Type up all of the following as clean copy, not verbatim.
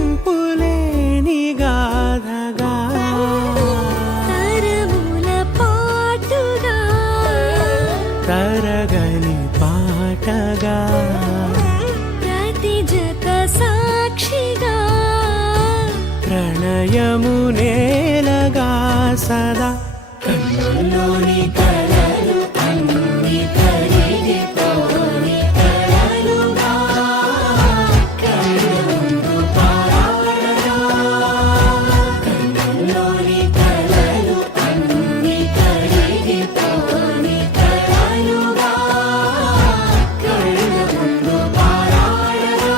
ముగింపులేని గాథగా తరముల పాటుగా తరగని పాటగా ప్రతి జత సాక్షిగా ప్రణయము నేలగా సదా కన్నుల్లోని కలలు అన్ని కరిగిపోని కలలుగా కళ్ళముందు పారాడగా కన్నుల్లోని కలలు అన్ని కరిగిపోని కలలుగా కళ్ళముందు పారాడగా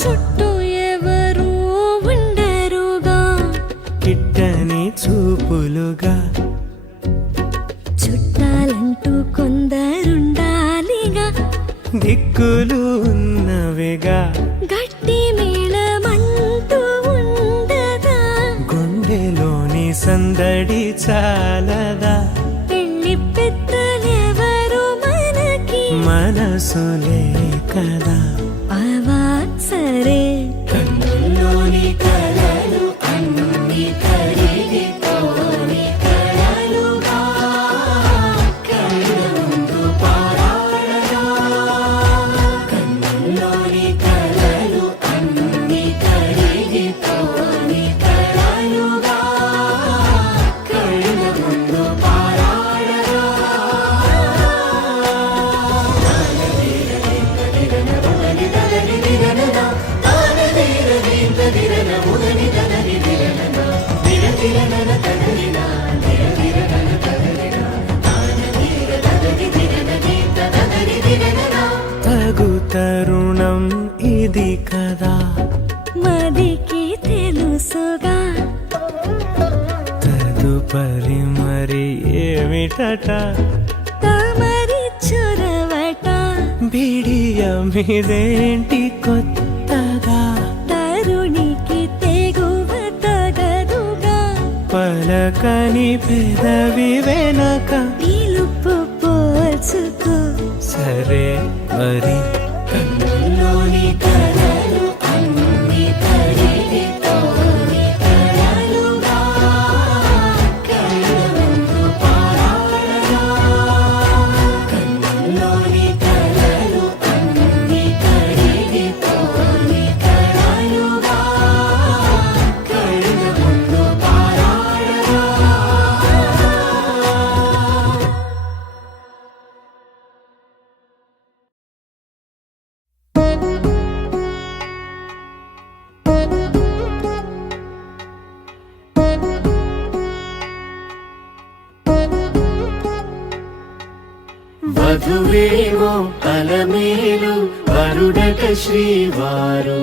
చుట్టూ ఎవరు ఉండరుగా కిట్టని చూపులుగా చుట్టాలంటూ కొందరుండాలిగా దిక్కులు ఉన్నవిగా గట్టి మేళమంటూ ఉండదా గుండెలోని సందడి చాలదా పెళ్లి పెద్దలెవరు మనకి మనసులే కదా అవా సరే కన్నుల్లోని కలలు అన్ని కరిగిపోని కలలుగా కళ్ళముందు పారాడగా కన్నుల్లోని కలలు అన్ని కరిగిపోని కలలుగా కళ్ళముందు పారాడగా తగు తరుణం ఇది కదా మదికి తెలుసుగా తదుపరి మరి ఏమిటట తమరి చొరవట బిడియమిదేంటి కొత్తగా తరుణికి తెగువ తగదుగా పలకని పెదవి వెనక పిలుపు పోల్చుకో సరే మరి కన్నుల్లోని కలలు అన్ని కరిగిపోని కలలుగా కళ్ళముందు పారాడగా కన్నుల్లోని కలలు అన్ని కరిగిపోని కలలుగా కళ్ళముందు పారాడగా వధువేవో అలమేలు వరుడట శ్రీవారు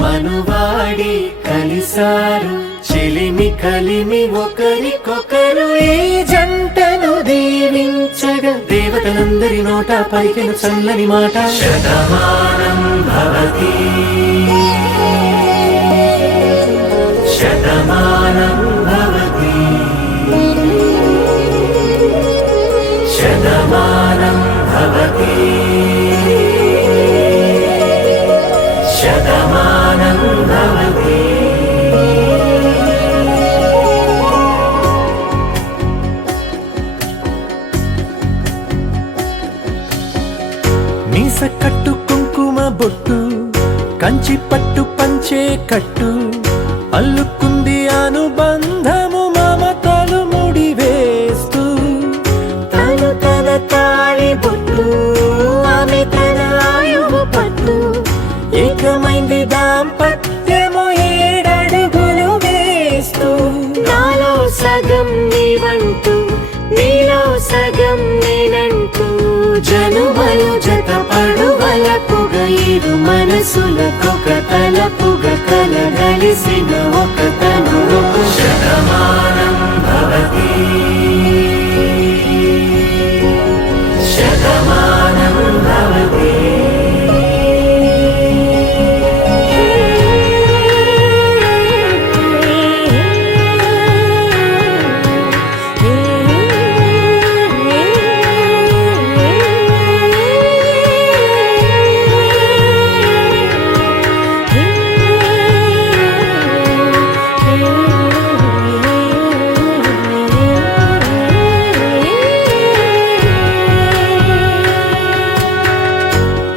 మనువాడి కలిసారు చెలిమి కలిమి ఒకరికొకరు ఈ జంటను దీవించగా దేవతలందరి నోట పలికిన చల్లని మాట శతమానం భవతి శతమానం భవతి శతమానం భవతి శతమానం భవతి మీస కట్టు కుంకుమ బొట్టు కంచి పట్టు పంచే కట్టు అల్లుకుంది అనుబంధము మమతలు ముడివేస్తూ తను తన తాళి బొట్టు ఆమె తన ఆయువు పట్టు ఏకమైంది దాంపత్యము 7 అడుగులు వేస్తూ నాలో సగం నీవంటూ నీలో సగం నేనంటూ జనుమలు జతపడు వలపుగ ఇరు మనసులకొక తలపుగ కలగలిసిన ఒక తనువు శతమానం భవతి శతమానం భవతి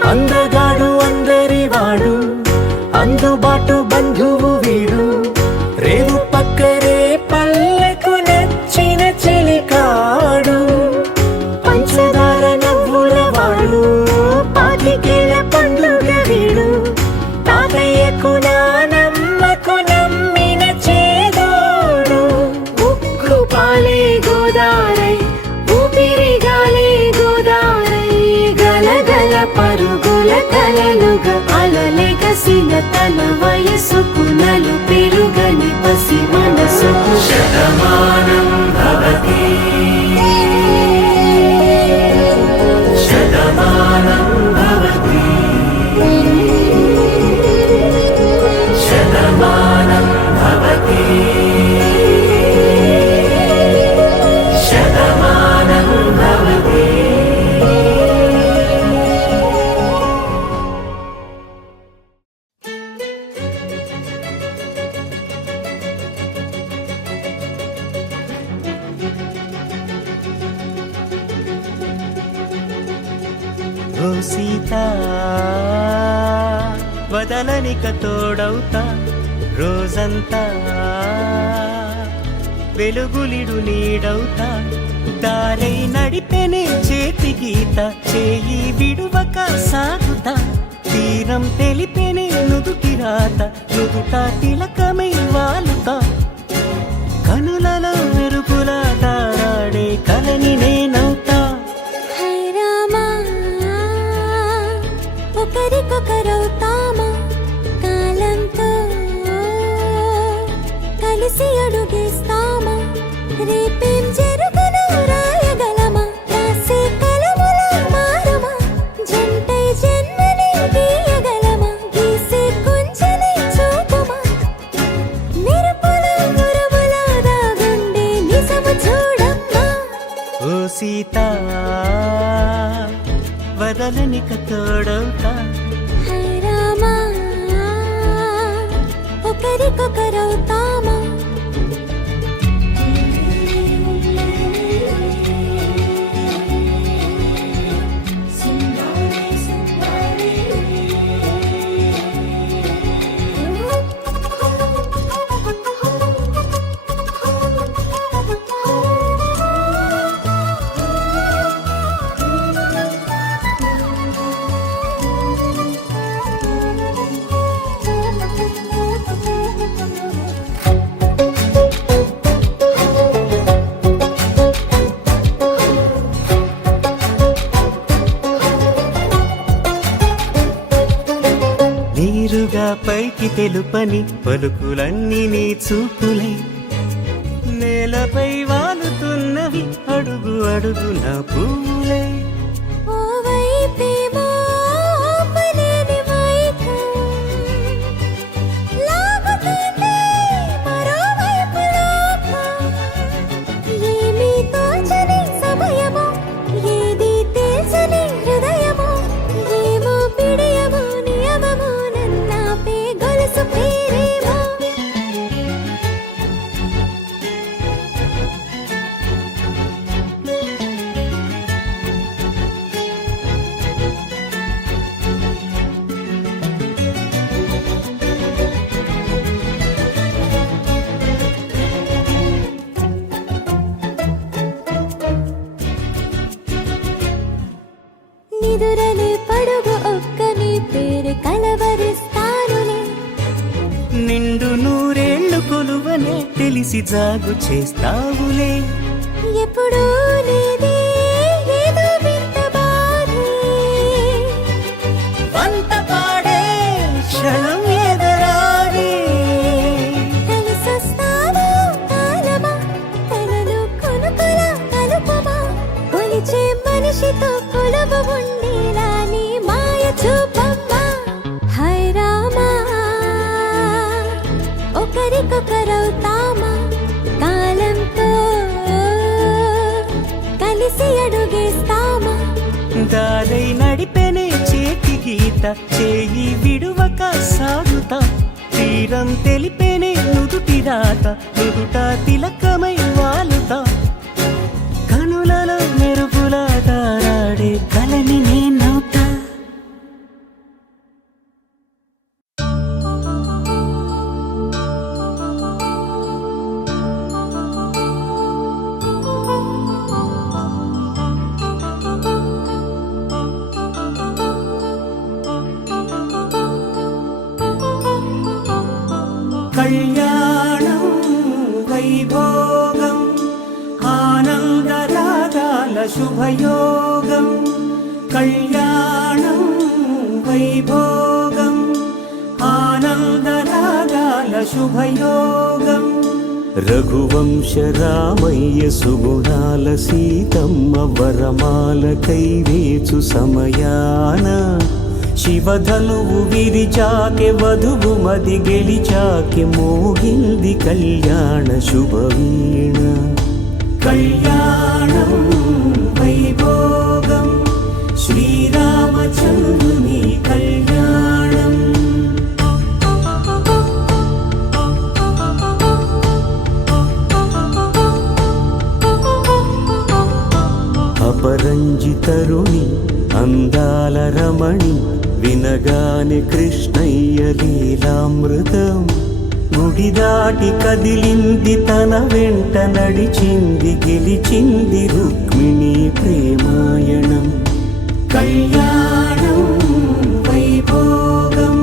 అందగాడు అందరివాడు అందుబాటు బంధువు వీడు రేవు పక్కరే పల్లెకు నచ్చిన చెలికాడు పంచదార నవ్వుల వాడు పాతికేల పండుగ వీడు తాతయ్యకు నానమ్మకు నమ్మిన చేదోడు ఉక్కు పాలే గోదారై ఊపిరిగాలే గోదారై గలగల పరుగుల కలలుగా అలలెగసిన తన వయసుకు నలు పెరుగని పసి మనసుకు శతమానం భవతి శతమానం భవతి శతమానం భవతి శతమానం భవతి ఓ సీత వదలనిక తోడవుతా రోజంతా వెలుగులిడు నీడవుతా దారై నడిపెనే చేతి గీత చేయి విడువక సాగుతా తీరం తెలిపెనే నుదుటి రాత నుదుట తిలకమై వాలుతా కనులలో మెరుపులా తారాడే కలని నేనవుతా హై రామా ఒకరికొకరవుతామా కాలంతో కలిసి అడుగేస్తామా రేపేం జరుగునో రాయగలమా రాసే కలముల మారమా జంటై జన్మని గీయగలమా గీసే కుంచెని చూపుమా మెరుపుల మురుముల దాగుండే నిజము చూడమ్మా ఓ సీత వదలనిక తోడవుతా హై రామా ఒకరికొకరవుతామా నీరుగా పైకి తెలుపని పలుకులన్నీ నీ చూపులై నేలపై వాలుతున్నవి అడుగు అడుగు నా పూలై ఓ వైపేమో ఆపలేని మైకం లాగుతుంది మరోవైపు లోకం ఏమీ తోచని సమయమో ఏది తేల్చని హృదయమో ఏమో పిడియమో నియమమో నన్నాపే గొలుసు పేరేమో నిదురలే పడుగు ఒక్కని పేరు కలవరిస్తానులే నిండు నూరేళ్లు కొలువనే తెలిసి జాగు చేస్తావులే ఎప్పుడూ లేదే ఏదో వింత బాధ నాతో కొలువు ఉండేలా నీ మాయ చూపమ్మా. హై రామా, ఒకరికొకరవుతామా, కాలంతో కలిసి అడుగేస్తామా. దారై నడిపెనే చేతి గీత, చేయి విడువక సాగుతా. తీరం తెలిపెనే నుదుటి రాత, నుదుట తిలకమై వాలుతా. కనులలో మెరుపులా తారాడే కలని నేనవుతా. కళ్యాణం వైభోగం ఆనందరాగాల శుభయోగం. కళ్యాణం వైభోగం ఆనందరాగాల శుభయోగం. రఘువంశ రామయ్య సుగుణాల సీతమ్మ వరమాల కైవేచు సమయాన. శివధనువు విరిచాకె వధువు మది గెలిచాకె మోగింది కళ్యాణ శుభవీణ. కళ్యాణం వైభోగం శ్రీరామచంద్రుని కళ్యాణం. అపరంజి తరుణి అందాల రమణి, వినగానే కృష్ణయ్య లీలామృతం. గుడి దాటి కదిలింది తన వెంట నడిచింది, గెలిచింది రుక్మిణి ప్రేమాయణం. కళ్యాణం వైభోగం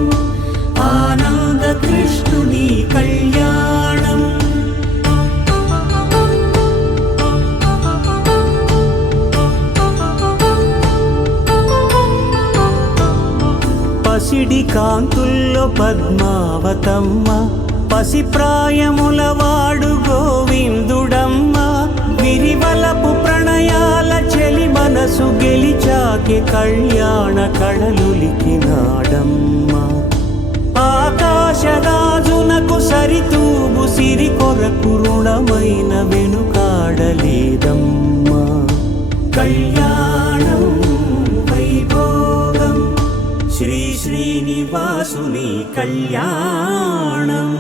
ఆనంద కృష్ణుని కళ్యాణం. పసిడి కాంతుల్లో పద్మావతమ్మ, పసిప్రాయముల వాడు గోవిందుడమ్మ. విరివలపు ప్రణయాల చెలి మనసు గెలిచాకే కళ్యాణ కళలులికినాడమ్మ. ఆకాశరాజునకు సరితూబు సిరి కొరకు రుణమైన వెనుకాడలేదమ్మా. కళ్యాణం వైభోగం శ్రీ శ్రీనివాసుని కళ్యాణం.